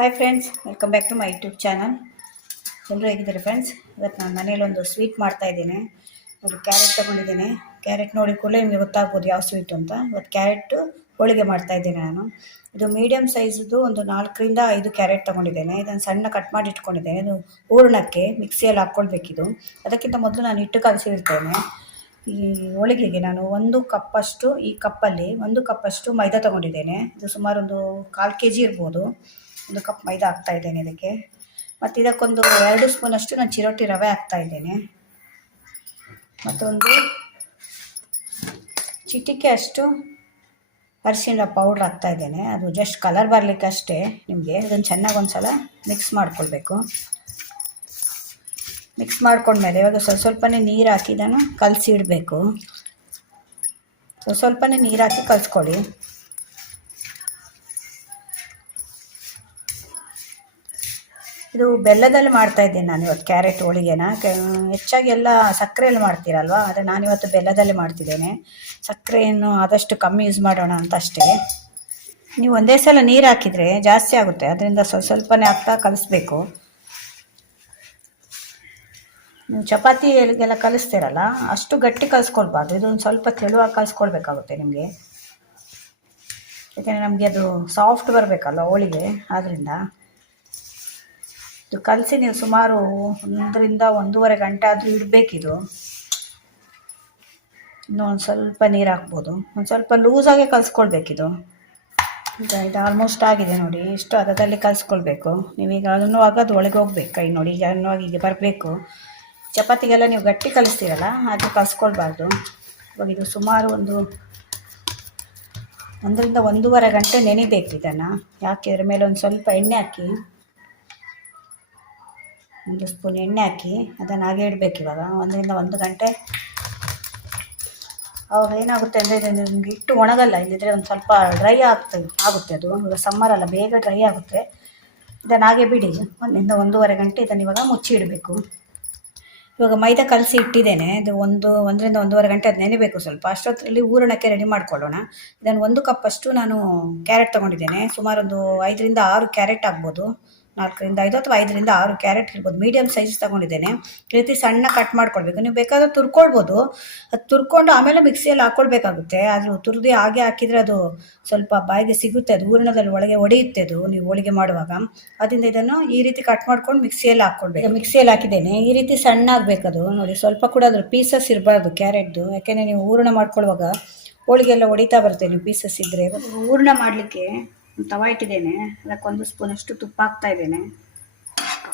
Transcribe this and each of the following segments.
Hi friends, welcome back to my YouTube channel. ಎಲ್ಲರೂ ಹೇಗಿದ್ದಾರೆ friends? ಇವತ್ತು ನಾನು ಮನೇಲಿ ಒಂದು ಸ್ವೀಟ್ ಮಾಡ್ತಾಯಿದ್ದೀನಿ. ನೋಡಿ, ಕ್ಯಾರೆಟ್ ತೊಗೊಂಡಿದ್ದೀನಿ. ಕ್ಯಾರೆಟ್ ನೋಡಿ ಕೂಡಲೇ ನಿಮಗೆ ಗೊತ್ತಾಗ್ಬೋದು ಯಾವ ಸ್ವೀಟು ಅಂತ. ಇವತ್ತು ಕ್ಯಾರೆಟ್ ಹೋಳಿಗೆ ಮಾಡ್ತಾಯಿದ್ದೀನಿ ನಾನು. ಇದು ಮೀಡಿಯಮ್ ಸೈಜ್ದು ಒಂದು 4ರಿಂದ 5 ಕ್ಯಾರೆಟ್ ತೊಗೊಂಡಿದ್ದೇನೆ. ಇದನ್ನು ಸಣ್ಣ ಕಟ್ ಮಾಡಿ ಇಟ್ಕೊಂಡಿದ್ದೇನೆ. ಇದು ಹೂರಣಕ್ಕೆ ಮಿಕ್ಸಿಯಲ್ಲಿ ಹಾಕ್ಕೊಳ್ಬೇಕಿದು. ಅದಕ್ಕಿಂತ ಮೊದಲು ನಾನು ಹಿಟ್ಟು ಕಲಸಿಡ್ತೇನೆ. ಈ ಹೋಳಿಗೆಗೆ ನಾನು 1 ಕಪ್ಪಷ್ಟು, ಈ ಕಪ್ಪಲ್ಲಿ 1 ಕಪ್ಪಷ್ಟು ಮೈದಾ ತೊಗೊಂಡಿದ್ದೇನೆ. ಇದು ಸುಮಾರು ಒಂದು 1/4 kg ಇರ್ಬೋದು. 1 ಕಪ್ ಮೈದಾ ಹಾಕ್ತಾಯಿದ್ದೇನೆ ಇದಕ್ಕೆ. ಮತ್ತು ಇದಕ್ಕೊಂದು 2 ಸ್ಪೂನಷ್ಟು ನಾನು ಚಿರೋಟಿ ರವೆ ಹಾಕ್ತಾಯಿದ್ದೇನೆ. ಮತ್ತೊಂದು ಚಿಟಿಕೆ ಅಷ್ಟು ಅರಿಶಿಣ ಪೌಡ್ರ್ ಹಾಕ್ತಾಯಿದ್ದೇನೆ. ಅದು ಜಸ್ಟ್ ಕಲರ್ ಬರಲಿಕ್ಕೆ ಅಷ್ಟೇ ನಿಮಗೆ. ಅದನ್ನು ಚೆನ್ನಾಗಿ ಒಂದು ಸಲ ಮಿಕ್ಸ್ ಮಾಡ್ಕೊಳ್ಬೇಕು. ಮಿಕ್ಸ್ ಮಾಡ್ಕೊಂಡ್ಮೇಲೆ ಇವಾಗ ಸ್ವಲ್ಪನೇ ನೀರು ಹಾಕಿ ಇದನ್ನು ಕಲಸಿ ಇಡಬೇಕು. ಸ್ವಲ್ಪನೇ ನೀರು ಹಾಕಿ ಕಲಿಸ್ಕೊಡಿ. ಇದು ಬೆಲ್ಲದಲ್ಲಿ ಮಾಡ್ತಾಯಿದ್ದೀನಿ ನಾನು ಇವತ್ತು ಕ್ಯಾರೆಟ್ ಹೋಳಿಗೆನ. ಹೆಚ್ಚಾಗಿ ಎಲ್ಲ ಸಕ್ಕರೆಯಲ್ಲಿ ಮಾಡ್ತೀರಲ್ವ, ಆದರೆ ನಾನಿವತ್ತು ಬೆಲ್ಲದಲ್ಲಿ ಮಾಡ್ತಿದ್ದೇನೆ. ಸಕ್ಕರೆಯನ್ನು ಆದಷ್ಟು ಕಮ್ಮಿ ಯೂಸ್ ಮಾಡೋಣ ಅಂತ ಅಷ್ಟೇ. ನೀವು ಒಂದೇ ಸಲ ನೀರು ಹಾಕಿದರೆ ಜಾಸ್ತಿ ಆಗುತ್ತೆ, ಅದರಿಂದ ಸ್ವಲ್ಪನೇ ಹಾಕ್ತಾ ಕಲಿಸ್ಬೇಕು. ನೀವು ಚಪಾತಿಗೆಲ್ಲ ಕಲಿಸ್ತೀರಲ್ಲ, ಅಷ್ಟು ಗಟ್ಟಿ ಕಲಿಸ್ಕೊಳ್ಬಾರ್ದು. ಇದೊಂದು ಸ್ವಲ್ಪ ತೆಳುವಾಗಿ ಕಲಿಸ್ಕೊಳ್ಬೇಕಾಗುತ್ತೆ ನಿಮಗೆ. ಯಾಕೆಂದರೆ ನಮಗೆ ಅದು ಸಾಫ್ಟ್ ಬರಬೇಕಲ್ಲ ಹೋಳಿಗೆ, ಆದ್ದರಿಂದ ಇದು ಕಲಸಿ ನೀವು ಸುಮಾರು 1ರಿಂದ 1.5 ಗಂಟೆ ಆದರೂ ಇಡಬೇಕಿದು. ಇನ್ನೂ ಒಂದು ಸ್ವಲ್ಪ ನೀರು ಹಾಕ್ಬೋದು. ಒಂದು ಸ್ವಲ್ಪ ಲೂಸಾಗೆ ಕಲಿಸ್ಕೊಳ್ಬೇಕಿದು. ಈಗ ಇದು ಆಲ್ಮೋಸ್ಟ್ ಆಗಿದೆ ನೋಡಿ. ಇಷ್ಟು ಅದರಲ್ಲಿ ಕಲಿಸ್ಕೊಳ್ಬೇಕು. ನೀವೀಗ ಅದನ್ನು ಆಗೋದು ಒಳಗೆ ಹೋಗ್ಬೇಕು. ಕೈ ನೋಡಿ, ಈಗ ಅನ್ನುವಾಗಿ ಹೀಗೆ ಬರಬೇಕು. ಚಪಾತಿಗೆಲ್ಲ ನೀವು ಗಟ್ಟಿ ಕಲಿಸ್ತೀರಲ್ಲ, ಹಾಗೆ ಕಲಿಸ್ಕೊಳ್ಬಾರ್ದು. ಇವಾಗ ಇದು ಸುಮಾರು 1ರಿಂದ 1.5 ಗಂಟೆ ನೆನಿಬೇಕು ಇದನ್ನು. ಯಾಕೆ ಅದರ ಮೇಲೆ ಒಂದು ಸ್ವಲ್ಪ ಎಣ್ಣೆ ಹಾಕಿ, 1 ಸ್ಪೂನ್ ಎಣ್ಣೆ ಹಾಕಿ ಅದನ್ನು ಹಾಗೆ ಇಡಬೇಕು. ಇವಾಗ 1ರಿಂದ 1 ಗಂಟೆ. ಅವಾಗ ಏನಾಗುತ್ತೆ ಅಂದರೆ ಇದು ನಿಮಗೆ ಇಟ್ಟು ಒಣಗಲ್ಲ. ಇಲ್ಲಿದ್ರೆ ಒಂದು ಸ್ವಲ್ಪ ಡ್ರೈ ಆಗುತ್ತೆ ಅದು. ಇವಾಗ ಸಮ್ಮರಲ್ಲ, ಬೇಗ ಡ್ರೈ ಆಗುತ್ತೆ. ಇದನ್ನು ಹಾಗೆ ಬಿಡಿ 1ರಿಂದ 1.5 ಗಂಟೆ. ಇದನ್ನು ಇವಾಗ ಮುಚ್ಚಿ ಇಡಬೇಕು. ಇವಾಗ ಮೈದಾ ಕಲಸಿ ಇಟ್ಟಿದ್ದೇನೆ. ಇದು 1ರಿಂದ 1.5 ಗಂಟೆ ಅದು ನೆನೆಬೇಕು ಸ್ವಲ್ಪ. ಅಷ್ಟೊತ್ತರಲ್ಲಿ ಹೂರಣಕ್ಕೆ ರೆಡಿ ಮಾಡ್ಕೊಳ್ಳೋಣ. ಇದನ್ನು 1 ಕಪ್ಪಷ್ಟು ನಾನು ಕ್ಯಾರೆಟ್ ತೊಗೊಂಡಿದ್ದೇನೆ. ಸುಮಾರು ಒಂದು 5ರಿಂದ 6 ಕ್ಯಾರೆಟ್ ಆಗ್ಬೋದು. 4ರಿಂದ 5 ಅಥವಾ 5ರಿಂದ 6 ಕ್ಯಾರೆಟ್ ಇರ್ಬೋದು. ಮೀಡಿಯಮ್ ಸೈಜ್ ತೊಗೊಂಡಿದ್ದೇನೆ. ಈ ರೀತಿ ಸಣ್ಣ ಕಟ್ ಮಾಡ್ಕೊಳ್ಬೇಕು. ನೀವು ಬೇಕಾದ್ರೆ ತುರ್ಕೊಳ್ಬೋದು. ಅದು ತುರ್ಕೊಂಡು ಆಮೇಲೆ ಮಿಕ್ಸಿಯಲ್ಲಿ ಹಾಕ್ಕೊಳ್ಬೇಕಾಗುತ್ತೆ. ಆದರೂ ತುರಿದು ಹಾಗೆ ಹಾಕಿದರೆ ಅದು ಸ್ವಲ್ಪ ಬಾಯಿಗೆ ಸಿಗುತ್ತೆ. ಅದು ಹೂರಣದಲ್ಲಿ ಒಳಗೆ ಒಡೆಯುತ್ತೆ ಅದು, ನೀವು ಹೋಳಿಗೆ ಮಾಡುವಾಗ. ಅದರಿಂದ ಇದನ್ನು ಈ ರೀತಿ ಕಟ್ ಮಾಡ್ಕೊಂಡು ಮಿಕ್ಸಿಯಲ್ಲಿ ಹಾಕ್ಕೊಳ್ಬೇಕು. ಮಿಕ್ಸಿಯಲ್ಲಿ ಹಾಕಿದ್ದೇನೆ. ಈ ರೀತಿ ಸಣ್ಣ ಆಗಬೇಕದು ನೋಡಿ. ಸ್ವಲ್ಪ ಕೂಡ ಅದ್ರ ಪೀಸಸ್ ಇರಬಾರ್ದು ಕ್ಯಾರೆಟ್ದು. ಯಾಕೆಂದರೆ ನೀವು ಹೂರಣ ಮಾಡ್ಕೊಳ್ಳುವಾಗ ಹೋಳಿಗೆಲ್ಲ ಹೊಡಿತಾ ಬರುತ್ತೆ ನೀವು ಪೀಸಸ್ ಇದ್ದರೆ. ಹೂರಣ ಮಾಡಲಿಕ್ಕೆ ತವಾ ಇಟ್ಟಿದ್ದೇನೆ. ಅದಕ್ಕೆ 1 ಸ್ಪೂನಷ್ಟು ತುಪ್ಪ ಹಾಕ್ತಾಯಿದ್ದೇನೆ.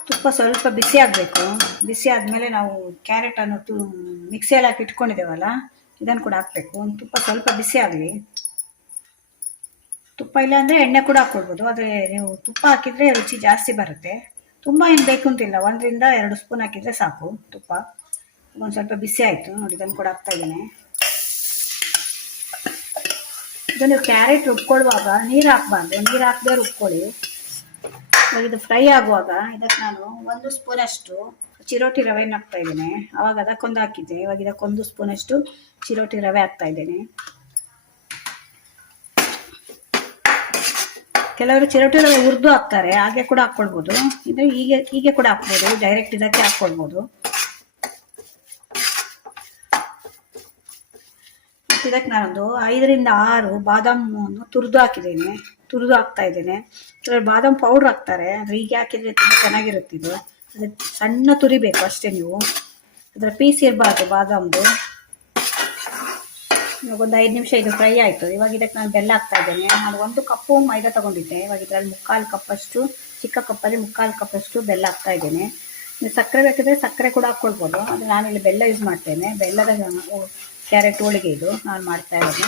ತುಪ್ಪ ಸ್ವಲ್ಪ ಬಿಸಿ ಆಗಬೇಕು. ಬಿಸಿ ಆದಮೇಲೆ ನಾವು ಕ್ಯಾರೆಟನ್ನು ಮಿಕ್ಸಿಯಲ್ಲಿ ಹಾಕಿ ಇಟ್ಕೊಂಡಿದ್ದೇವಲ್ಲ, ಇದನ್ನು ಕೂಡ ಹಾಕಬೇಕು. ಒಂದು ತುಪ್ಪ ಸ್ವಲ್ಪ ಬಿಸಿ ಆಗಲಿ. ತುಪ್ಪ ಇಲ್ಲ ಅಂದರೆ ಎಣ್ಣೆ ಕೂಡ ಹಾಕ್ಕೊಳ್ಬೋದು. ಆದರೆ ನೀವು ತುಪ್ಪ ಹಾಕಿದರೆ ರುಚಿ ಜಾಸ್ತಿ ಬರುತ್ತೆ. ತುಂಬ ಏನು ಬೇಕು ಅಂತಿಲ್ಲ, 1ರಿಂದ 2 ಸ್ಪೂನ್ ಹಾಕಿದರೆ ಸಾಕು ತುಪ್ಪ. ಒಂದು ಸ್ವಲ್ಪ ಬಿಸಿ ಆಯಿತು ನೋಡಿ. ಇದನ್ನು ಕೂಡ ಹಾಕ್ತಾಯಿದ್ದೇನೆ. ಇದು ನೀವು ಕ್ಯಾರೆಟ್ ರುಬ್ಕೊಳ್ಳುವಾಗ ನೀರು ಹಾಕಬಾರ್ದು. ನೀರು ಹಾಕದೆ ರುಬ್ಕೊಳ್ಳಿ. ಇವಾಗ ಇದು ಫ್ರೈ ಆಗುವಾಗ ಇದಕ್ಕೆ ನಾನು 1 ಸ್ಪೂನಷ್ಟು ಚಿರೋಟಿ ರವೆಯನ್ನು ಹಾಕ್ತಾಯಿದ್ದೇನೆ. ಆವಾಗ ಅದಕ್ಕೊಂದು ಹಾಕಿದ್ದೆ. ಇವಾಗ ಇದಕ್ಕೆ 1 ಸ್ಪೂನಷ್ಟು ಚಿರೋಟಿ ರವೆ ಹಾಕ್ತಾಯಿದ್ದೇನೆ. ಕೆಲವರು ಚಿರೋಟಿ ರವೆ ಹುರಿದು ಹಾಕ್ತಾರೆ, ಹಾಗೆ ಕೂಡ ಹಾಕ್ಕೊಳ್ಬೋದು. ಇದು ಹೀಗೆ ಕೂಡ ಹಾಕ್ಬೋದು. ಡೈರೆಕ್ಟ್ ಇದಕ್ಕೆ ಹಾಕ್ಕೊಳ್ಬೋದು. ಇದಕ್ಕೆ ನಾನೊಂದು 5ರಿಂದ 6 ಬಾದಾಮನ್ನು ತುರಿದು ಹಾಕ್ತಾಯಿದ್ದೇನೆ. ಕೆಲವರು ಬಾದಾಮ್ ಪೌಡ್ರ್ ಹಾಕ್ತಾರೆ. ಆದರೆ ಹೀಗೆ ಹಾಕಿದರೆ ತುಂಬ ಚೆನ್ನಾಗಿರುತ್ತೆ. ಇದು ಅದಕ್ಕೆ ಸಣ್ಣ ತುರಿಬೇಕು ಅಷ್ಟೇ. ನೀವು ಅದರ ಪೀಸ್ ಇರಬಾರ್ದು ಬಾದಾಮ್ದು. ಇವಾಗ ಒಂದು 5 ನಿಮಿಷ ಇದು ಫ್ರೈ ಆಯಿತು. ಇವಾಗ ಇದಕ್ಕೆ ನಾನು ಬೆಲ್ಲ ಹಾಕ್ತಾಯಿದ್ದೇನೆ. ನಾನು 1 ಕಪ್ಪು ಮೈದಾ ತೊಗೊಂಡಿದ್ದೆ. ಇವಾಗ ಇದರಲ್ಲಿ 3/4 ಕಪ್ಪಷ್ಟು, ಚಿಕ್ಕ ಕಪ್ಪಲ್ಲಿ 3/4 ಕಪ್ಪಷ್ಟು ಬೆಲ್ಲ ಹಾಕ್ತಾಯಿದ್ದೇನೆ. ನೀವು ಸಕ್ಕರೆ ಬೇಕಿದ್ರೆ ಸಕ್ಕರೆ ಕೂಡ ಹಾಕ್ಕೊಳ್ಬೋದು. ಆದರೆ ನಾನಿಲ್ಲಿ ಬೆಲ್ಲ ಯೂಸ್ ಮಾಡ್ತೇನೆ. ಬೆಲ್ಲದ ಕ್ಯಾರೆಟ್ ಹೋಳಿಗೆ ಇದು ನಾನು ಮಾಡ್ತಾ ಇರೋದು.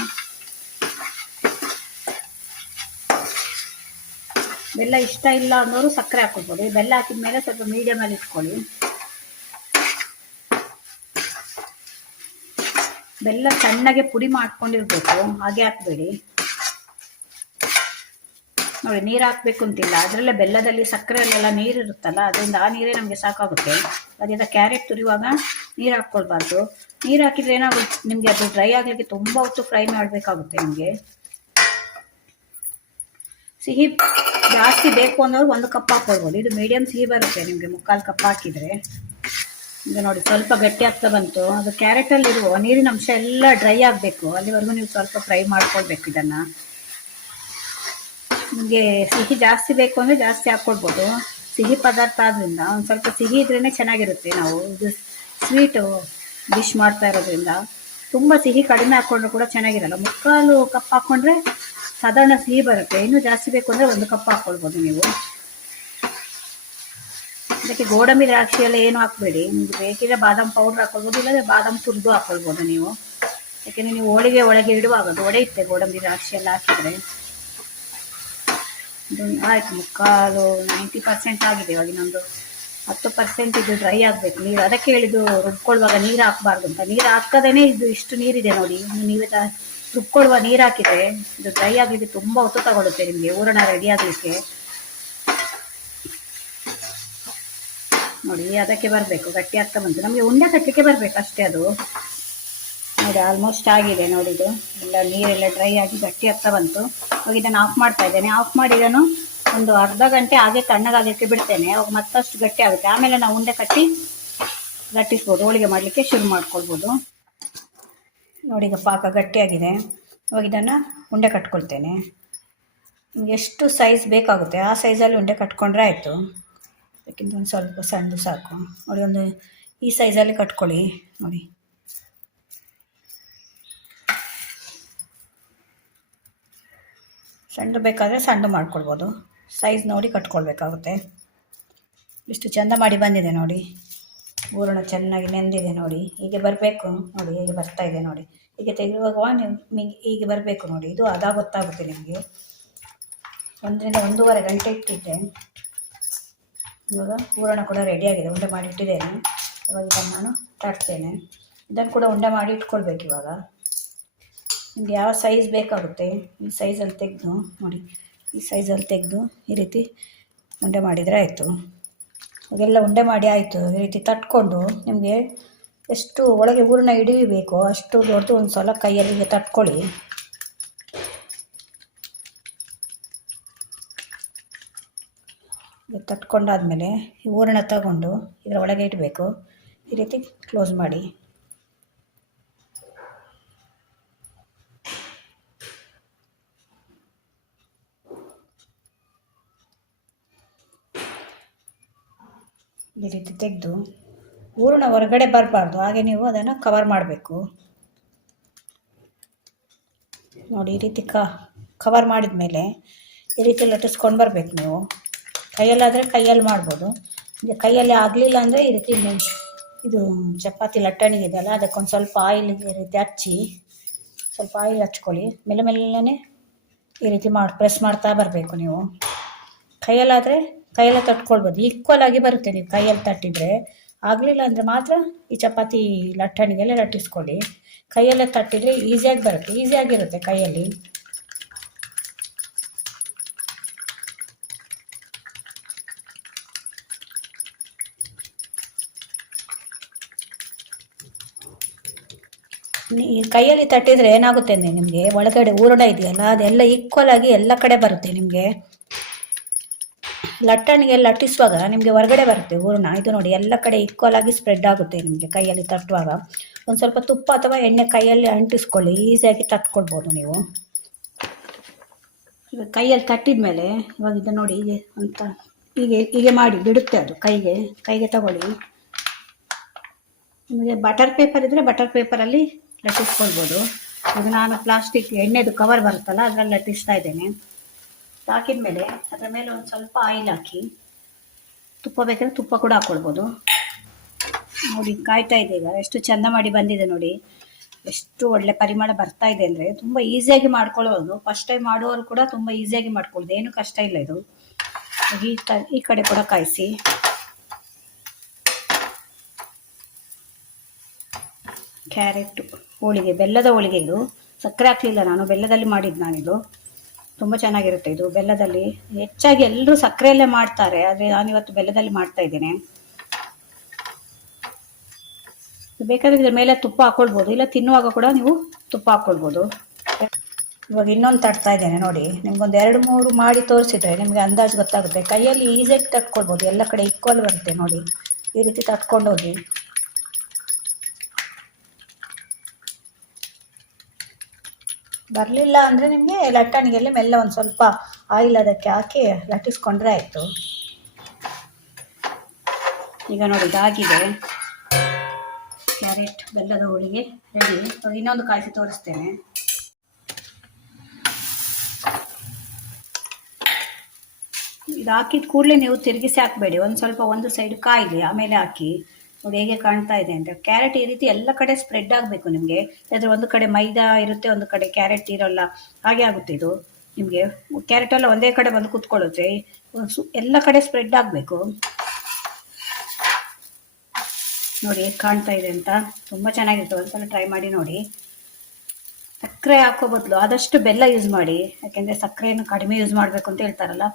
ಬೆಲ್ಲ ಇಷ್ಟ ಇಲ್ಲ ಅನ್ನೋರು ಸಕ್ಕರೆ ಹಾಕ್ಕೊಳ್ಬೋದು. ಬೆಲ್ಲ ಹಾಕಿದ ಮೇಲೆ ಸ್ವಲ್ಪ ಮೀಡಿಯಮಲ್ಲಿ ಇಟ್ಕೊಳ್ಳಿ. ಬೆಲ್ಲ ಸಣ್ಣಗೆ ಪುಡಿ ಮಾಡ್ಕೊಂಡಿರ್ಬೇಕು, ಹಾಗೆ ಹಾಕಬೇಡಿ ನೋಡಿ. ನೀರು ಹಾಕಬೇಕು ಅಂತಿಲ್ಲ, ಅದರಲ್ಲೇ ಬೆಲ್ಲದಲ್ಲಿ ಸಕ್ಕರೆಯಲ್ಲೆಲ್ಲ ನೀರು ಇರುತ್ತಲ್ಲ, ಅದರಿಂದ ಆ ನೀರೇ ನಮಗೆ ಸಾಕಾಗುತ್ತೆ. ಅದರಿಂದ ಕ್ಯಾರೆಟ್ ತುರಿಯುವಾಗ ನೀರು ಹಾಕ್ಕೊಳ್ಬಾರ್ದು. ನೀರು ಹಾಕಿದರೆ ಏನಾಗುತ್ತೆ ನಿಮಗೆ, ಅದು ಡ್ರೈ ಆಗಲಿಕ್ಕೆ ತುಂಬ ಹೊತ್ತು ಫ್ರೈ ಮಾಡಬೇಕಾಗುತ್ತೆ ನಿಮಗೆ. ಸಿಹಿ ಜಾಸ್ತಿ ಬೇಕು ಅನ್ನೋರು 1 ಕಪ್ ಹಾಕ್ಕೊಳ್ಬೋದು. ಇದು ಮೀಡಿಯಮ್ ಸಿಹಿ ಬರುತ್ತೆ ನಿಮಗೆ 3/4 ಕಪ್ ಹಾಕಿದರೆ. ಈಗ ನೋಡಿ ಸ್ವಲ್ಪ ಗಟ್ಟಿ ಆಗ್ತಾ ಬಂತು. ಅದು ಕ್ಯಾರೆಟಲ್ಲಿರುವ ನೀರಿನ ಅಂಶ ಎಲ್ಲ ಡ್ರೈ ಆಗಬೇಕು, ಅಲ್ಲಿವರೆಗೂ ನೀವು ಸ್ವಲ್ಪ ಫ್ರೈ ಮಾಡ್ಕೊಳ್ಬೇಕು ಇದನ್ನು. ನಿಮಗೆ ಸಿಹಿ ಜಾಸ್ತಿ ಬೇಕು ಅಂದರೆ ಜಾಸ್ತಿ ಹಾಕ್ಕೊಳ್ಬೋದು. ಸಿಹಿ ಪದಾರ್ಥ ಆದ್ದರಿಂದ ಒಂದು ಸ್ವಲ್ಪ ಸಿಹಿ ಇದ್ರೇ ಚೆನ್ನಾಗಿರುತ್ತೆ. ನಾವು ಇದು ಸ್ವೀಟು ಡಿಶ್ ಮಾಡ್ತಾ ಇರೋದ್ರಿಂದ ತುಂಬ ಸಿಹಿ ಕಡಿಮೆ ಹಾಕ್ಕೊಂಡ್ರು ಕೂಡ ಚೆನ್ನಾಗಿರಲ್ಲ. 3/4 ಕಪ್ ಹಾಕ್ಕೊಂಡ್ರೆ ಸಾಧಾರಣ ಸಿಹಿ ಬರುತ್ತೆ. ಇನ್ನೂ ಜಾಸ್ತಿ ಬೇಕು ಅಂದರೆ 1 ಕಪ್ ಹಾಕ್ಕೊಳ್ಬೋದು ನೀವು. ಅದಕ್ಕೆ ಗೋಡಂಬಿ ದ್ರಾಕ್ಷಿ ಎಲ್ಲ ಏನು ಹಾಕಬೇಡಿ. ನಿಮ್ಗೆ ಬೇಕಿದ್ರೆ ಬಾದಾಮ್ ಪೌಡ್ರ್ ಹಾಕ್ಕೊಳ್ಬೋದು, ಇಲ್ಲದೆ ಬಾದಾಮ್ ತುರಿದು ಹಾಕ್ಕೊಳ್ಬೋದು ನೀವು. ಯಾಕೆಂದರೆ ನೀವು ಹೋಳಿಗೆ ಒಳಗೆ ಇಡುವಾಗ ಅದು ಒಡೆಯುತ್ತೆ ಗೋಡಂಬಿ ದ್ರಾಕ್ಷಿ ಎಲ್ಲ ಹಾಕಿದರೆ. ಇದು ಆಯಿತು, 90% ಆಗಿದೆ. ಇವಾಗ ಇನ್ನೊಂದು 10% ಇದು ಡ್ರೈ ಆಗಬೇಕು ನೀರು. ಅದಕ್ಕೆ ಹೇಳಿದ್ದು ರುಬ್ಕೊಳ್ಳುವಾಗ ನೀರು ಹಾಕಬಾರ್ದು ಅಂತ. ನೀರು ಹಾಕದೇ ಇದು ಇಷ್ಟು ನೀರಿದೆ ನೋಡಿ. ನೀವು ರುಬ್ಕೊಳ್ಳುವ ನೀರು ಹಾಕಿದರೆ ಇದು ಡ್ರೈ ಆಗಲಿಕ್ಕೆ ತುಂಬ ಹೊತ್ತು ತಗೊಳುತ್ತೆ ನಿಮಗೆ ಹೂರಣ ರೆಡಿ ಆಗಲಿಕ್ಕೆ. ನೋಡಿ ಅದಕ್ಕೆ ಬರಬೇಕು, ಗಟ್ಟಿ ಆಗ್ತಾ ಬಂತು. ನಮಗೆ ಉಂಡೆ ಕಟ್ಟಲಿಕ್ಕೆ ಬರಬೇಕು ಅಷ್ಟೇ. ಅದು ನೋಡಿ ಆಲ್ಮೋಸ್ಟ್ ಆಗಿದೆ ನೋಡಿ. ಇದು ಎಲ್ಲ ನೀರೆಲ್ಲ ಡ್ರೈ ಆಗಿ ಗಟ್ಟಿ ಆಗ್ತಾ ಬಂತು. ಇವಾಗ ಇದನ್ನು ಆಫ್ ಮಾಡ್ತಾ ಇದ್ದೇನೆ. ಆಫ್ ಮಾಡಿ ಇದನ್ನು ಒಂದು ಅರ್ಧ ಗಂಟೆ ಹಾಗೆ ತಣ್ಣಗಾಗಲಿಕ್ಕೆ ಬಿಡ್ತೇನೆ. ಅವಾಗ ಮತ್ತಷ್ಟು ಗಟ್ಟಿ ಆಗುತ್ತೆ. ಆಮೇಲೆ ನಾವು ಉಂಡೆ ಕಟ್ಟಿ ಲಟ್ಟಿಸ್ಬೋದು, ಹೋಳಿಗೆ ಮಾಡಲಿಕ್ಕೆ ಶುರು ಮಾಡ್ಕೊಳ್ಬೋದು. ನೋಡಿ ಈಗ ಪಾಕ ಗಟ್ಟಿಯಾಗಿದೆ. ಇವಾಗ ಇದನ್ನು ಉಂಡೆ ಕಟ್ಕೊಳ್ತೇನೆ. ನಿಮ್ಗೆ ಎಷ್ಟು ಸೈಜ್ ಬೇಕಾಗುತ್ತೆ ಆ ಸೈಜಲ್ಲಿ ಉಂಡೆ ಕಟ್ಕೊಂಡ್ರೆ ಆಯಿತು. ಅದಕ್ಕಿಂತ ಒಂದು ಸ್ವಲ್ಪ ಸಣ್ಣದು ಸಾಕು. ನೋಡಿ ಒಂದು ಈ ಸೈಜಲ್ಲಿ ಕಟ್ಕೊಳ್ಳಿ. ನೋಡಿ ಸಣ್ಣ ಬೇಕಾದರೆ ಸಣ್ಣ ಮಾಡ್ಕೊಳ್ಬೋದು. ಸೈಜ್ ನೋಡಿ ಕಟ್ಕೊಳ್ಬೇಕಾಗುತ್ತೆ. ಇಷ್ಟು ಚೆಂದ ಮಾಡಿ ಬಂದಿದೆ ನೋಡಿ. ಹೂರಣ ಚೆನ್ನಾಗಿ ನೆಂದಿದೆ ನೋಡಿ. ಹೀಗೆ ಬರಬೇಕು ನೋಡಿ. ಹೀಗೆ ಬರ್ತಾ ಇದೆ ನೋಡಿ. ಹೀಗೆ ತೆಗೆಯುವಾಗ ನಿಮಗೆ ಹೀಗೆ ಬರಬೇಕು ನೋಡಿ. ಇದು ಅದಾಗ ಗೊತ್ತಾಗುತ್ತೆ ನಿಮಗೆ. 1 ರಿಂದ 1.5 ಗಂಟೆ ಇಟ್ಟಿದ್ದೆ. ಇವಾಗ ಹೂರಣ ಕೂಡ ರೆಡಿಯಾಗಿದೆ. ಉಂಡೆ ಮಾಡಿ ಇಟ್ಟಿದ್ದೇನೆ. ಇವಾಗ ಇದನ್ನು ನಾನು ತಟ್ತೇನೆ. ಇದನ್ನು ಕೂಡ ಉಂಡೆ ಮಾಡಿ ಇಟ್ಕೊಳ್ಬೇಕು. ಇವಾಗ ನಿಮಗೆ ಯಾವ ಸೈಜ್ ಬೇಕಾಗುತ್ತೆ ಈ ಸೈಜಲ್ಲಿ ತೆಗೆದು ನೋಡಿ. ಈ ಸೈಜಲ್ಲಿ ತೆಗೆದು ಈ ರೀತಿ ಉಂಡೆ ಮಾಡಿದರೆ ಆಯಿತು. ಅವೆಲ್ಲ ಉಂಡೆ ಮಾಡಿ ಆಯಿತು. ಈ ರೀತಿ ತಟ್ಕೊಂಡು ನಿಮಗೆ ಎಷ್ಟು ಒಳಗೆ ಹೂರಣ ಹಿಡಿಯಬೇಕೋ ಅಷ್ಟು ದೊಡ್ಡದು ಒಂದು ಸಲ ಕೈಯಲ್ಲಿ ತಟ್ಕೊಳ್ಳಿ. ತಟ್ಕೊಂಡಾದಮೇಲೆ ಈ ಹೂರಣ ತಗೊಂಡು ಇದರ ಒಳಗೆ ಇಡಬೇಕು. ಈ ರೀತಿ ಕ್ಲೋಸ್ ಮಾಡಿ. ಈ ರೀತಿ ತೆಗೆದು ಹೂರಣ ಹೊರಗಡೆ ಬರಬಾರ್ದು, ಹಾಗೆ ನೀವು ಅದನ್ನು ಕವರ್ ಮಾಡಬೇಕು. ನೋಡಿ ಈ ರೀತಿ ಕವರ್ ಮಾಡಿದ ಮೇಲೆ ಈ ರೀತಿ ಲಟ್ಟಿಸ್ಕೊಂಡು ಬರಬೇಕು ನೀವು. ಕೈಯಲ್ಲಾದರೆ ಕೈಯಲ್ಲಿ ಮಾಡ್ಬೋದು. ಈಗ ಕೈಯಲ್ಲಿ ಆಗಲಿಲ್ಲ ಅಂದರೆ ಈ ರೀತಿ ಇದು ಚಪಾತಿ ಲಟ್ಟಣಿಗೆ ಇದೆಯಲ್ಲ ಅದಕ್ಕೊಂದು ಸ್ವಲ್ಪ ಆಯಿಲ್ ಈ ರೀತಿ ಹಚ್ಚಿ, ಸ್ವಲ್ಪ ಆಯಿಲ್ ಹಚ್ಕೊಳ್ಳಿ. ಮೇಲೆ ಮೇಲೇ ಈ ರೀತಿ ಪ್ರೆಸ್ ಮಾಡ್ತಾ ಬರಬೇಕು ನೀವು. ಕೈಯಲ್ಲಾದರೆ ಕೈಯಲ್ಲೇ ತಟ್ಕೊಳ್ಬೋದು. ಈಕ್ವಲ್ ಆಗಿ ಬರುತ್ತೆ. ನೀವು ಕೈಯಲ್ಲಿ ತಟ್ಟಿದರೆ ಆಗಲಿಲ್ಲ ಅಂದರೆ ಮಾತ್ರ ಈ ಚಪಾತಿ ಲಟ್ಟಣಿಗೆಲ್ಲ ಲಟ್ಟಿಸ್ಕೊಳ್ಳಿ. ಕೈಯಲ್ಲೇ ತಟ್ಟಿದರೆ ಈಸಿಯಾಗಿ ಬರುತ್ತೆ, ಈಸಿಯಾಗಿರುತ್ತೆ ಕೈಯಲ್ಲಿ. ಕೈಯಲ್ಲಿ ತಟ್ಟಿದರೆ ಏನಾಗುತ್ತೆ ಅಂದರೆ ನಿಮಗೆ ಒಳಗಡೆ ಹೂರಣ ಇದೆಯಲ್ಲ ಅದೆಲ್ಲ ಈಕ್ವಲ್ ಆಗಿ ಎಲ್ಲ ಕಡೆ ಬರುತ್ತೆ. ನಿಮಗೆ ಲಟ್ಟಣಿಗೆ ಲಟ್ಟಿಸುವಾಗ ನಿಮಗೆ ಹೊರಗಡೆ ಬರುತ್ತೆ ಹೂರಣ. ಇದು ನೋಡಿ ಎಲ್ಲ ಕಡೆ ಈಕ್ವಲ್ ಆಗಿ ಸ್ಪ್ರೆಡ್ ಆಗುತ್ತೆ ನಿಮಗೆ ಕೈಯಲ್ಲಿ ತಟ್ಟುವಾಗ. ಒಂದು ಸ್ವಲ್ಪ ತುಪ್ಪ ಅಥವಾ ಎಣ್ಣೆ ಕೈಯಲ್ಲಿ ಅಂಟಿಸ್ಕೊಳ್ಳಿ, ಈಸಿಯಾಗಿ ತಟ್ಕೊಳ್ಬೋದು ನೀವು. ಈಗ ಕೈಯಲ್ಲಿ ತಟ್ಟಿದ ಮೇಲೆ ಇವಾಗ ಇದು ನೋಡಿ ಹೀಗೆ ಅಂತ ಹೀಗೆ ಮಾಡಿ ಬಿಡುತ್ತೆ ಅದು. ಕೈಗೆ ತಗೊಳ್ಳಿ. ನಿಮಗೆ ಬಟರ್ ಪೇಪರ್ ಇದ್ದರೆ ಬಟರ್ ಪೇಪರಲ್ಲಿ ಲಟ್ಟಿಸ್ಕೊಳ್ಬೋದು. ಈಗ ನಾನು ಪ್ಲಾಸ್ಟಿಕ್ ಎಣ್ಣೆದು ಕವರ್ ಬರುತ್ತಲ್ಲ ಅದರಲ್ಲಿ ಲಟ್ಟಿಸ್ತಾ ಇದ್ದೇನೆ. ಹಾಕಿದ ಮೇಲೆ ಅದರ ಮೇಲೆ ಒಂದು ಸ್ವಲ್ಪ ಆಯಿಲ್ ಹಾಕಿ, ತುಪ್ಪ ಬೇಕಾದ್ರೆ ತುಪ್ಪ ಕೂಡ ಹಾಕ್ಕೊಳ್ಬೋದು. ನೋಡಿ ಕಾಯ್ತಾ ಇದೆ. ಈಗ ಎಷ್ಟು ಚೆಂದ ಮಾಡಿ ಬಂದಿದೆ ನೋಡಿ. ಎಷ್ಟು ಒಳ್ಳೆ ಪರಿಮಳ ಬರ್ತಾ ಇದೆ ಅಂದರೆ ತುಂಬ ಈಸಿಯಾಗಿ ಮಾಡ್ಕೊಳ್ಳೋದು. ಫಸ್ಟ್ ಟೈಮ್ ಮಾಡುವವರು ಕೂಡ ತುಂಬ ಈಸಿಯಾಗಿ ಮಾಡ್ಕೊಳ್ಳೋದು, ಏನು ಕಷ್ಟ ಇಲ್ಲ ಇದು. ಈ ಕಡೆ ಕೂಡ ಕಾಯಿಸಿ. ಕ್ಯಾರೆಟ್ ಹೋಳಿಗೆ, ಬೆಲ್ಲದ ಹೋಳಿಗೆ ಇದು. ಸಕ್ಕರೆ ಹಾಕಲಿಲ್ಲ ನಾನು, ಬೆಲ್ಲದಲ್ಲಿ ಮಾಡಿದ್ದು ನಾನಿದು. ತುಂಬ ಚೆನ್ನಾಗಿರುತ್ತೆ ಇದು ಬೆಲ್ಲದಲ್ಲಿ. ಹೆಚ್ಚಾಗಿ ಎಲ್ಲರೂ ಸಕ್ಕರೆಯಲ್ಲೇ ಮಾಡ್ತಾರೆ, ಆದರೆ ನಾನಿವತ್ತು ಬೆಲ್ಲದಲ್ಲಿ ಮಾಡ್ತಾ ಇದ್ದೇನೆ. ಬೇಕಾದರೆ ಇದ್ರ ಮೇಲೆ ತುಪ್ಪ ಹಾಕ್ಕೊಳ್ಬೋದು, ಇಲ್ಲ ತಿನ್ನುವಾಗ ಕೂಡ ನೀವು ತುಪ್ಪ ಹಾಕ್ಕೊಳ್ಬೋದು. ಇವಾಗ ಇನ್ನೊಂದು ತಟ್ತಾ ಇದ್ದೇನೆ ನೋಡಿ. ನಿಮ್ಗೊಂದು 2-3 ಮಾಡಿ ತೋರಿಸಿದ್ರೆ ನಿಮಗೆ ಅಂದಾಜು ಗೊತ್ತಾಗುತ್ತೆ. ಕೈಯಲ್ಲಿ ಈಸಿಯಾಗಿ ತಟ್ಕೊಳ್ಬೋದು, ಎಲ್ಲ ಕಡೆ ಈಕ್ವಲ್ ಬರುತ್ತೆ ನೋಡಿ. ಈ ರೀತಿ ತಟ್ಕೊಂಡು ಹೋಗಿ. ಬರಲಿಲ್ಲ ಅಂದರೆ ನಿಮಗೆ ಲಟ್ಟಣಿಗೆಲ್ಲ ಮೆಲ್ಲ ಒಂದು ಸ್ವಲ್ಪ ಆಯಿಲ್ ಅದಕ್ಕೆ ಹಾಕಿ ಲಟ್ಟಿಸ್ಕೊಂಡ್ರೆ ಆಯಿತು. ಈಗ ನೋಡಿ ಇದಾಗಿದೆ ಕ್ಯಾರೆಟ್ ಬೆಲ್ಲದ ಹೋಳಿಗೆ ರೆಡಿ. ಇನ್ನೊಂದು ಕಾಯಿಸಿ ತೋರಿಸ್ತೇನೆ. ಇದು ಹಾಕಿದ ಕೂಡಲೇ ನೀವು ತಿರುಗಿಸಿ ಹಾಕಬೇಡಿ, ಒಂದು ಸೈಡ್ ಕಾಯಿಲಿ ಆಮೇಲೆ ಹಾಕಿ. ನೋಡಿ ಹೇಗೆ ಕಾಣ್ತಾ ಇದೆ ಅಂತ. ಕ್ಯಾರೆಟ್ ಈ ರೀತಿ ಎಲ್ಲ ಕಡೆ ಸ್ಪ್ರೆಡ್ ಆಗಬೇಕು ನಿಮಗೆ. ಯಾಕಂದರೆ ಒಂದು ಕಡೆ ಮೈದಾ ಇರುತ್ತೆ, ಒಂದು ಕಡೆ ಕ್ಯಾರೆಟ್ ಇರೋಲ್ಲ, ಹಾಗೆ ಆಗುತ್ತೆ ಇದು. ನಿಮಗೆ ಕ್ಯಾರೆಟ್ ಎಲ್ಲ ಒಂದೇ ಕಡೆ ಬಂದು ಕೂತ್ಕೊಳ್ಳುತ್ತೆ, ಎಲ್ಲ ಕಡೆ ಸ್ಪ್ರೆಡ್ ಆಗಬೇಕು. ನೋಡಿ ಹೇಗೆ ಕಾಣ್ತಾ ಇದೆ ಅಂತ, ತುಂಬ ಚೆನ್ನಾಗಿರ್ತದೆ. ಒಂದ್ಸಲ ಟ್ರೈ ಮಾಡಿ ನೋಡಿ. ಸಕ್ಕರೆ ಹಾಕೋ ಬದಲು ಆದಷ್ಟು ಬೆಲ್ಲ ಯೂಸ್ ಮಾಡಿ, ಯಾಕೆಂದರೆ ಸಕ್ಕರೆಯನ್ನು ಕಡಿಮೆ ಯೂಸ್ ಮಾಡಬೇಕು ಅಂತ ಹೇಳ್ತಾರಲ್ಲ.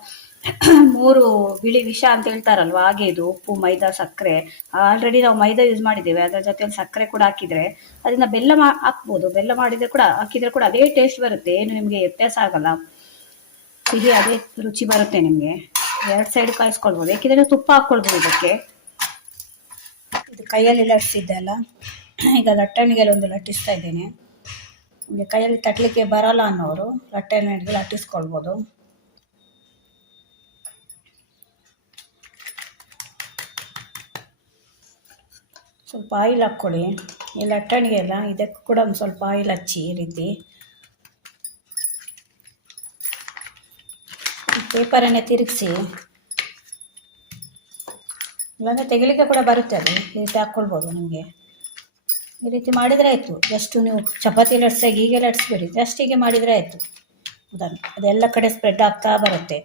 3 ಬಿಳಿ ವಿಷ ಅಂತ ಹೇಳ್ತಾರಲ್ವ, ಹಾಗೆ ಇದು ಉಪ್ಪು, ಮೈದಾ, ಸಕ್ಕರೆ. ಆಲ್ರೆಡಿ ನಾವು ಮೈದಾ ಯೂಸ್ ಮಾಡಿದ್ದೇವೆ, ಅದರ ಜೊತೆಯಲ್ಲಿ ಸಕ್ಕರೆ ಕೂಡ ಹಾಕಿದರೆ ಅದನ್ನ ಬೆಲ್ಲ ಹಾಕ್ಬೋದು. ಬೆಲ್ಲ ಮಾಡಿದರೆ ಕೂಡ ಹಾಕಿದರೆ ಕೂಡ ಅದೇ ಟೇಸ್ಟ್ ಬರುತ್ತೆ, ಏನು ನಿಮಗೆ ವ್ಯತ್ಯಾಸ ಆಗಲ್ಲ. ಸಿಹಿ ಅದೇ ರುಚಿ ಬರುತ್ತೆ ನಿಮಗೆ. 2 ಸೈಡ್ ಕಾಯಿಸ್ಕೊಳ್ಬೋದು, ಏಕೆಂದರೆ ತುಪ್ಪ ಹಾಕ್ಕೊಳ್ಬೋದು ಇದಕ್ಕೆ. ಇದು ಕೈಯಲ್ಲಿ ಲಟ್ಟಿಸಿದ್ದೆ ಅಲ್ಲ, ಈಗ ಲಟ್ಟಣಿಗೆಲ್ಲ ಒಂದು ಲಟ್ಟಿಸ್ತಾ ಇದ್ದೇನೆ. ನಿಮಗೆ ಕೈಯಲ್ಲಿ ತಟ್ಟಲಿಕ್ಕೆ ಬರಲ್ಲ ಅನ್ನೋರು ಲಟ್ಟಣಿಗೆ ಲಟ್ಟಿಸ್ಕೊಳ್ಬೋದು. ಸ್ವಲ್ಪ ಆಯಿಲ್ ಹಾಕ್ಕೊಳ್ಳಿ. ಈ ಲಟ್ಟಣಿಗೆ ಎಲ್ಲ ಇದಕ್ಕೂ ಕೂಡ ಒಂದು ಸ್ವಲ್ಪ ಆಯಿಲ್ ಹಚ್ಚಿ ಈ ರೀತಿ. ಪೇಪರನ್ನೇ ತಿರುಗಿಸಿ, ಇಲ್ಲಾಂದರೆ ತೆಗಿಲಿಕ್ಕೆ ಕೂಡ ಬರುತ್ತೆ, ಅದು ಈ ರೀತಿ ಹಾಕ್ಕೊಳ್ಬೋದು. ನಿಮಗೆ ಈ ರೀತಿ ಮಾಡಿದರೆ ಆಯಿತು. ಜಸ್ಟ್ ನೀವು ಚಪಾತಿ ಲಟ್ಸಾಗಿ ಹೀಗೆ ಲಟ್ಸ್ಬೇಡಿ, ಜಸ್ಟ್ ಹೀಗೆ ಮಾಡಿದರೆ ಆಯಿತು. ಅದೆಲ್ಲ ಕಡೆ ಸ್ಪ್ರೆಡ್ ಆಗ್ತಾ ಬರುತ್ತೆ.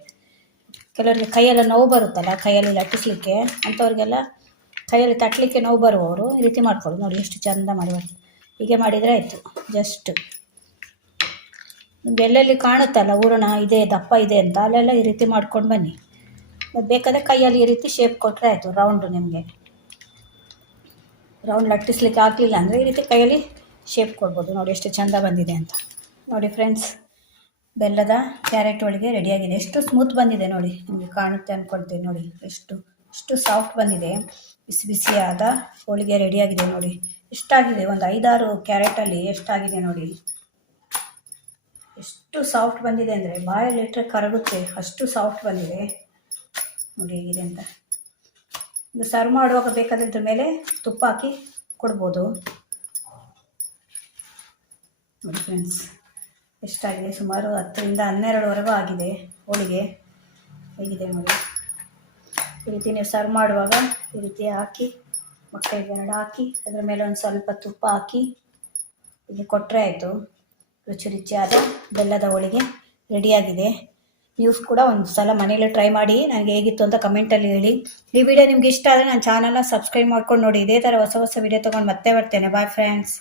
ಕೆಲವರಿಗೆ ಕೈಯೆಲ್ಲ ನೋವು ಬರುತ್ತಲ್ಲ ಕೈಯಲ್ಲಿ ಲಟ್ಟಿಸ್ಲಿಕ್ಕೆ, ಅಂಥವ್ರಿಗೆಲ್ಲ ಕೈಯಲ್ಲಿ ತಟ್ಟಲಿಕ್ಕೆ ನೋವು ಬರುವವರು ಈ ರೀತಿ ಮಾಡ್ಕೊಳ್ಳಿ. ನೋಡಿ ಎಷ್ಟು ಚೆಂದ ಮಾಡಿ ಹೀಗೆ ಮಾಡಿದರೆ ಆಯಿತು. ಜಸ್ಟ್ ನಿಮ್ಗೆ ಎಲ್ಲೆಲ್ಲಿ ಕಾಣುತ್ತಲ್ಲ ಹೂರಣ ಇದೆ, ದಪ್ಪ ಇದೆ ಅಂತ, ಅಲ್ಲೆಲ್ಲ ಈ ರೀತಿ ಮಾಡ್ಕೊಂಡು ಬನ್ನಿ. ಬೇಕಾದರೆ ಕೈಯಲ್ಲಿ ಈ ರೀತಿ ಶೇಪ್ ಕೊಟ್ಟರೆ ಆಯಿತು. ರೌಂಡು ನಿಮಗೆ ರೌಂಡ್ ಲಟ್ಟಿಸ್ಲಿಕ್ಕೆ ಆಗಲಿಲ್ಲ ಅಂದರೆ ಈ ರೀತಿ ಕೈಯಲ್ಲಿ ಶೇಪ್ ಕೊಡ್ಬೋದು. ನೋಡಿ ಎಷ್ಟು ಚೆಂದ ಬಂದಿದೆ ಅಂತ. ನೋಡಿ ಫ್ರೆಂಡ್ಸ್, ಬೆಲ್ಲದ ಕ್ಯಾರೆಟ್ ಹೋಳಿಗೆ ರೆಡಿಯಾಗಿದೆ. ಎಷ್ಟು ಸ್ಮೂತ್ ಬಂದಿದೆ ನೋಡಿ, ನಿಮಗೆ ಕಾಣುತ್ತೆ ಅಂದ್ಕೊಳ್ತೀನಿ. ನೋಡಿ ಎಷ್ಟು ಸಾಫ್ಟ್ ಬಂದಿದೆ. ಬಿಸಿ ಬಿಸಿಯಾದ ಹೋಳಿಗೆ ರೆಡಿಯಾಗಿದೆ. ನೋಡಿ ಎಷ್ಟಾಗಿದೆ, ಒಂದು 5-6 ಕ್ಯಾರೆಟಲ್ಲಿ ಎಷ್ಟಾಗಿದೆ ನೋಡಿ. ಎಷ್ಟು ಸಾಫ್ಟ್ ಬಂದಿದೆ ಅಂದರೆ ಬಾಯಲ್ಲಿಟ್ಟರೆ ಕರಗುತ್ತೆ, ಅಷ್ಟು ಸಾಫ್ಟ್ ಬಂದಿದೆ. ನೋಡಿ ಹೇಗಿದೆ ಅಂತ. ಇದು ಸರ್ವ್ ಮಾಡುವಾಗ ಬೇಕಾದದ್ರ ಮೇಲೆ ತುಪ್ಪ ಹಾಕಿ ಕೊಡ್ಬೋದು. ನೋಡಿ ಫ್ರೆಂಡ್ಸ್, ಎಷ್ಟಾಗಿದೆ, ಸುಮಾರು 10ರಿಂದ 12ವರೆಗೂ ಆಗಿದೆ ಹೋಳಿಗೆ. ಹೇಗಿದೆ ನೋಡಿ. ಈ ರೀತಿ ನೀವು ಸರ್ವ್ ಮಾಡುವಾಗ ಈ ರೀತಿ ಹಾಕಿ, ಮೊಟ್ಟೆಗೆ 2 ಹಾಕಿ ಅದರ ಮೇಲೆ ಒಂದು ಸ್ವಲ್ಪ ತುಪ್ಪ ಹಾಕಿ ಇಲ್ಲಿ ಕೊಟ್ಟರೆ ಆಯಿತು. ರುಚಿಯಾದ ಬೆಲ್ಲದ ಹೋಳಿಗೆ ರೆಡಿಯಾಗಿದೆ. ನೀವು ಕೂಡ ಒಂದು ಸಲ ಮನೇಲಿ ಟ್ರೈ ಮಾಡಿ ನನಗೆ ಹೇಗಿತ್ತು ಅಂತ ಕಮೆಂಟಲ್ಲಿ ಹೇಳಿ. ಈ ವಿಡಿಯೋ ನಿಮ್ಗೆ ಇಷ್ಟ ಆದರೆ ನನ್ನ ಚಾನಲ್ನ ಸಬ್ಸ್ಕ್ರೈಬ್ ಮಾಡ್ಕೊಂಡು ನೋಡಿ. ಇದೇ ಥರ ಹೊಸ ವಿಡಿಯೋ ತೊಗೊಂಡು ಮತ್ತೆ ಬರ್ತೇನೆ. Bye friends.